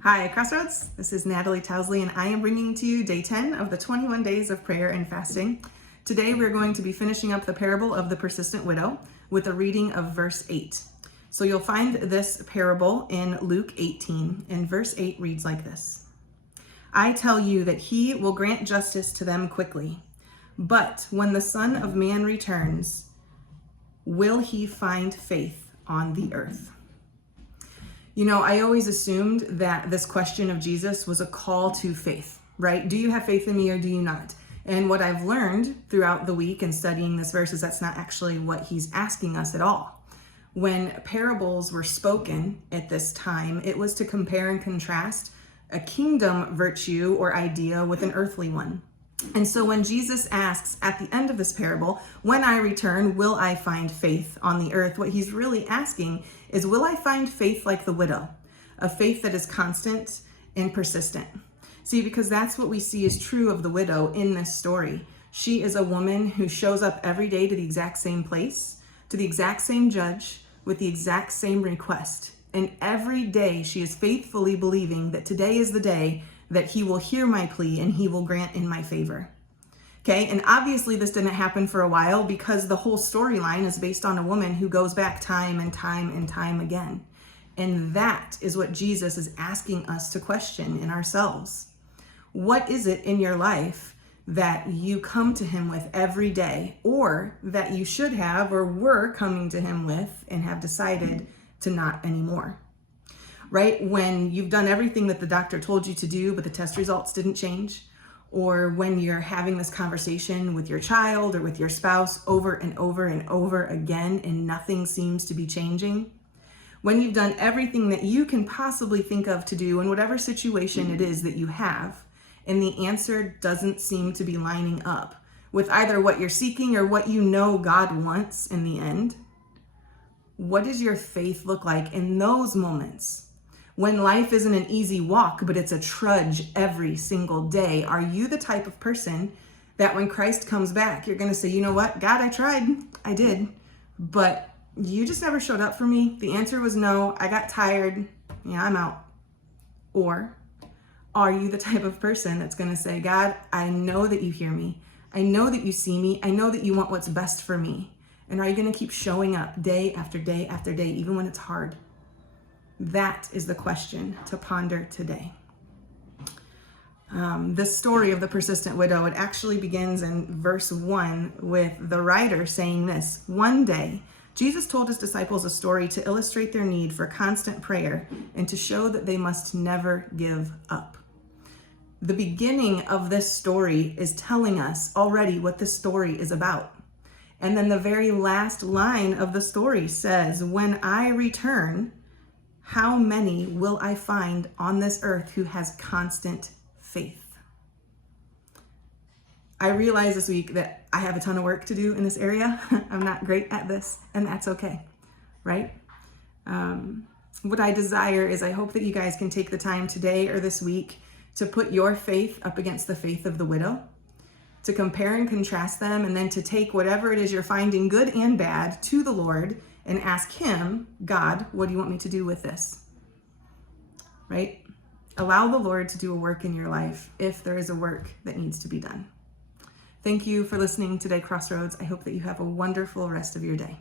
Hi, Crossroads. This is Natalie Tousley, and I am bringing to you day 10 of the 21 days of prayer and fasting. Today, we're going to be finishing up the parable of the persistent widow with a reading of verse 8. So you'll find this parable in Luke 18, and verse 8 reads like this. I tell you that he will grant justice to them quickly, but when the Son of Man returns, will he find faith on the earth? You know, I always assumed that this question of Jesus was a call to faith, right? Do you have faith in me or do you not? And what I've learned throughout the week and studying this verse is that's not actually what he's asking us at all. When parables were spoken at this time, it was to compare and contrast a kingdom virtue or idea with an earthly one. And so when Jesus asks at the end of this parable, when I return, will I find faith on the earth? What he's really asking is, will I find faith like the widow, a faith that is constant and persistent? See, because that's what we see is true of the widow in this story. She is a woman who shows up every day to the exact same place, to the exact same judge, with the exact same request. And every day she is faithfully believing that today is the day that he will hear my plea and he will grant in my favor. Okay, and obviously this didn't happen for a while because the whole storyline is based on a woman who goes back time and time and time again. And that is what Jesus is asking us to question in ourselves. What is it in your life that you come to him with every day, or that you should have or were coming to him with and have decided to not anymore? Right? When you've done everything that the doctor told you to do, but the test results didn't change, or when you're having this conversation with your child or with your spouse over and over and over again, and nothing seems to be changing, when you've done everything that you can possibly think of to do in whatever situation it is that you have, and the answer doesn't seem to be lining up with either what you're seeking or what you know God wants in the end, what does your faith look like in those moments? When life isn't an easy walk, but it's a trudge every single day, are you the type of person that when Christ comes back, you're going to say, you know what, God, I tried, I did, but you just never showed up for me. The answer was no, I got tired, yeah, I'm out. Or are you the type of person that's going to say, God, I know that you hear me. I know that you see me. I know that you want what's best for me. And are you going to keep showing up day after day after day, even when it's hard? That is the question to ponder today. This story of the persistent widow, it actually begins in verse 1 with the writer saying this. One day, Jesus told his disciples a story to illustrate their need for constant prayer and to show that they must never give up. The beginning of this story is telling us already what this story is about. And then the very last line of the story says, when I return, how many will I find on this earth who has constant faith? I realize this week that I have a ton of work to do in this area. I'm not great at this, and that's okay, right? What I desire is I hope that you guys can take the time today or this week to put your faith up against the faith of the widow, to compare and contrast them, and then to take whatever it is you're finding, good and bad, to the Lord and ask him, God, what do you want me to do with this? Right? Allow the Lord to do a work in your life if there is a work that needs to be done. Thank you for listening today, Crossroads. I hope that you have a wonderful rest of your day.